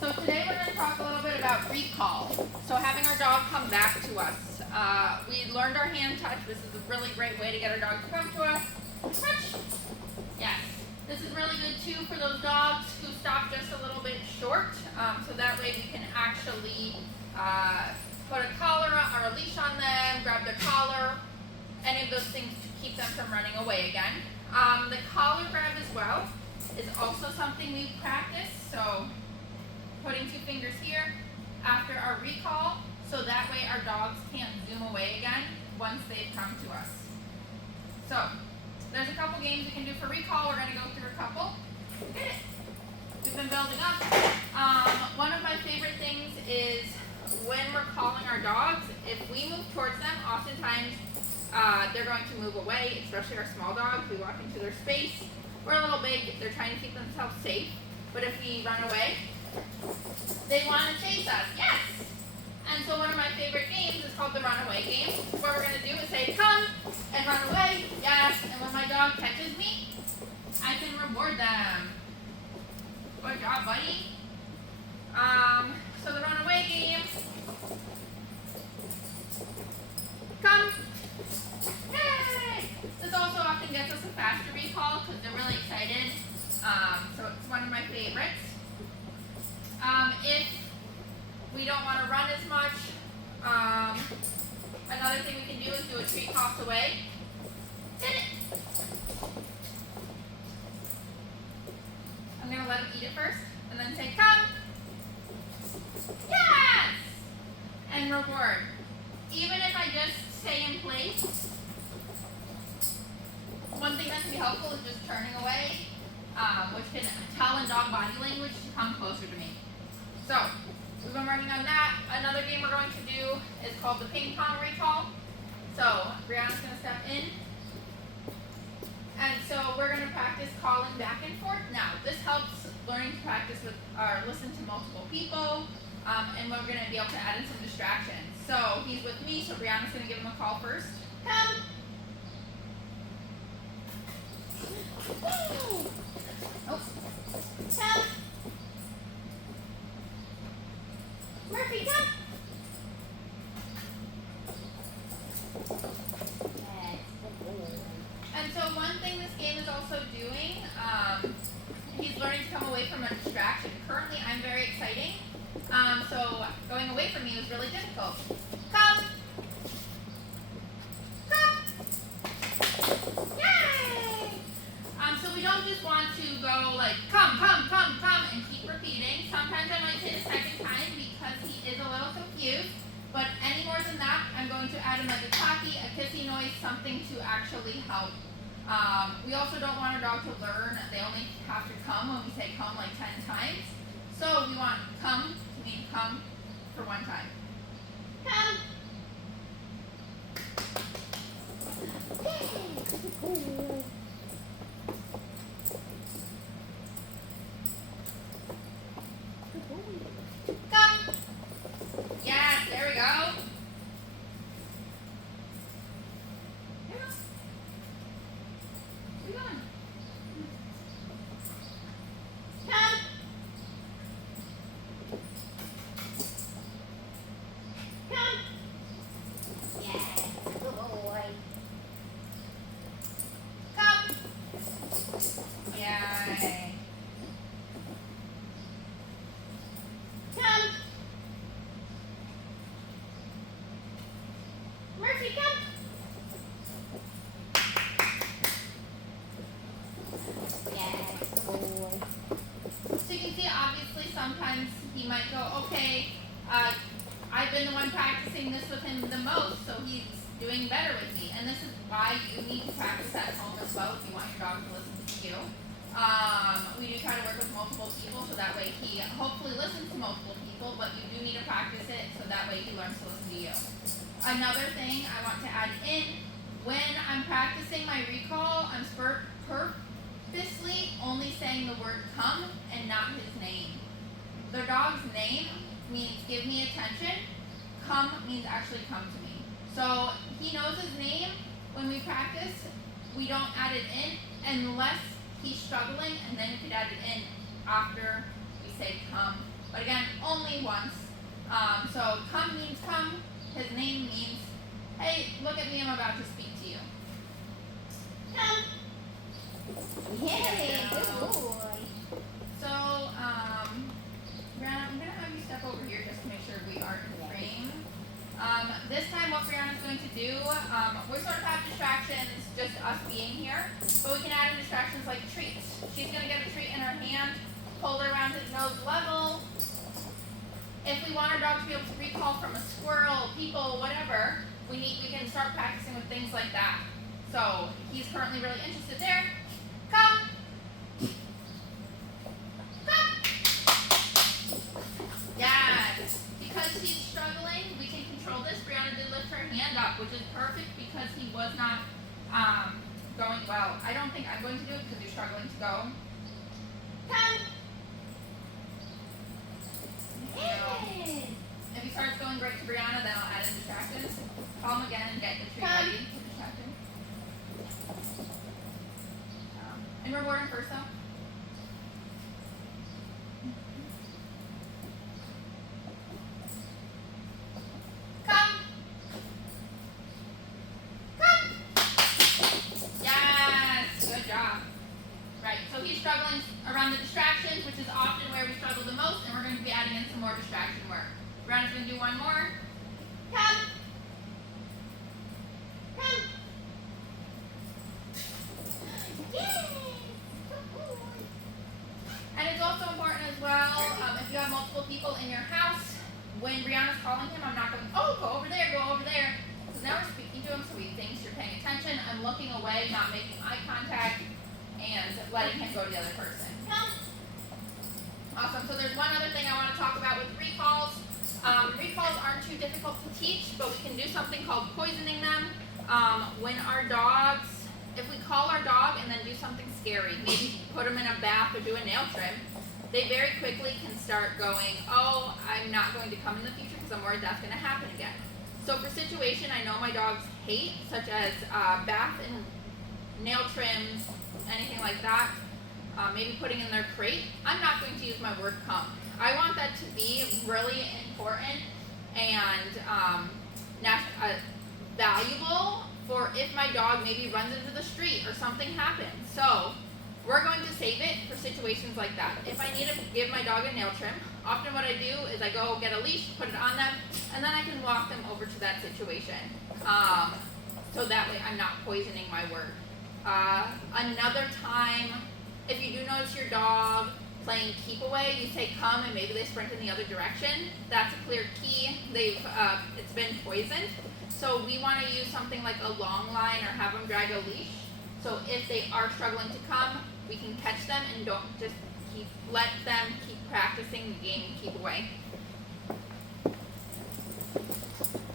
So today we're going to talk a little bit about recall. So having our dog come back to us. We learned our hand touch. This is a really great way to get our dog to come to us. Touch. Yes. This is really good too for those dogs who stop just a little bit short. So that way we can actually put a collar or a leash on them, grab their collar, any of those things to keep them from running away again. The collar grab as well is also something we practice. So putting 2 fingers here after our recall, so that way our dogs can't zoom away again once they've come to us. So there's a couple games we can do for recall. We're going to go through a couple. Get it. We've been building up. One of my favorite things is when we're calling our dogs, if we move towards them, oftentimes they're going to move away, especially our small dogs. We walk into their space. We're a little big. They're trying to keep themselves safe. But if we run away, they want to chase us. Yes! And so one of my favorite games is called the runaway game. What we're going to do is say, come, and run away. Yes, and when my dog catches me, I can reward them. Good job, buddy. So the runaway game. Come. Yay! This also often gets us a faster recall because they're really excited. So it's one of my favorites. If we don't want to run as much, another thing we can do is do a treat toss away. Did it! I'm going to let him eat it first, and then say, come! Yes! And reward. Even if I just stay in place, one thing that can be helpful is just turning away, which can tell in dog body language to come closer to me. So, we've been working on that. Another game we're going to do is called the ping pong recall. So, Brianna's going to step in. And so we're going to practice calling back and forth. Now, this helps learning to practice with or listen to multiple people. And we're going to be able to add in some distractions. So, he's with me, so Brianna's going to give him a call first. Come! Woo! Oh. Come! Murphy, come! And so one thing this game is also doing, he's learning to come away from a distraction. Currently, I'm very exciting. So going away from me was really difficult. Come! Come! Yay! So we don't just want to go like, come, come, come, come, and keep repeating. Sometimes I might say the second time because he is a little confused. But any more than that, I'm going to add in like a clacky, a kissy noise, something to actually help. We also don't want our dog to learn they only have to come when we say come like 10 times. So we want come to mean come for 1 time. Come! Come! Yes, there we go. Yay. Come. Murphy, come. Yes, boy. So you can see, obviously, sometimes he might go, okay, I've been the one practicing this with him the most, so he's doing better with me. And this is why you need to practice at home as well if you want your dog to listen to you. We do try to work with multiple people so that way he hopefully listens to multiple people, but you do need to practice it so that way he learns to listen to you. Another thing I want to add in, when I'm practicing my recall, I'm purposely only saying the word come and not his name. The dog's name means give me attention. Come means actually come to me. So he knows his name. When we practice, we don't add it in unless he's struggling, and then you could add it in after we say come. But again, only once. So come means come. His name means, hey, look at me, I'm about to speak to you. Come. Yay, good boy. So, Brianna, I'm going to have you step over here just to make sure we are in frame. This time what Brianna's going to do, we sort of have distractions, just us being here, but we can add in distractions like treats. She's going to get a treat in her hand, hold it around his nose level. If we want our dog to be able to recall from a squirrel, people, whatever, we can start practicing with things like that. So he's currently really interested there. Come. Come. Yes. Because he's struggling, we can control this. Brianna did lift her hand up, which is perfect because he was not going well. I don't think I'm going to do it because he's struggling to go. Come. Yay. If he starts going great to Brianna, then I'll add in distractions. Call him again and get the treat ready for distraction. And reward him first though. Come. Come. Yes, good job. Right, so he's struggling around the distractions, which is often where we struggle the most, and we're going to be adding in some more distraction work. Brianna's going to do one more. Come. Come. Yay. And it's also important as well, if you have multiple people in your house, when Brianna's calling him, I'm not going, oh, go over there, because now we're speaking to him, so he thinks you're paying attention. I'm looking away, not making eye contact, and letting him go to the other person. Come. Awesome. So there's one other thing I want to talk about with recalls. Recalls aren't too difficult to teach, but we can do something called poisoning them. When our dogs, if we call our dog and then do something scary, maybe put them in a bath or do a nail trim, they very quickly can start going, oh, I'm not going to come in the future because I'm worried that's going to happen again. So for situation I know my dogs hate, such as bath and nail trims, anything like that, maybe putting in their crate, I'm not going to use my word come. I want that to be really important and valuable for if my dog maybe runs into the street or something happens. So we're going to save it for situations like that. If I need to give my dog a nail trim, often what I do is I go get a leash, put it on them, and then I can walk them over to that situation. So that way I'm not poisoning my word. Another time, if you do notice your dog playing keep away, you say come and maybe they sprint in the other direction. That's a clear key. It's been poisoned. So we want to use something like a long line or have them drag a leash. So if they are struggling to come, we can catch them and don't just let them keep practicing the game and keep away.